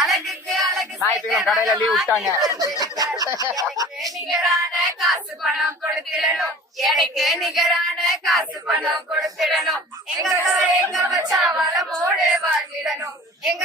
அழகுக்கு அழகுக்கு அழகு கடையில லீவ் விட்டாங்க. நிகரான காசு பணம் கொடுத்திடணும், எனக்கு நிகரான காசு பணம் கொடுத்திடணும். எங்க மச்சான் வளமோடு வாழ்ந்திடணும், எங்க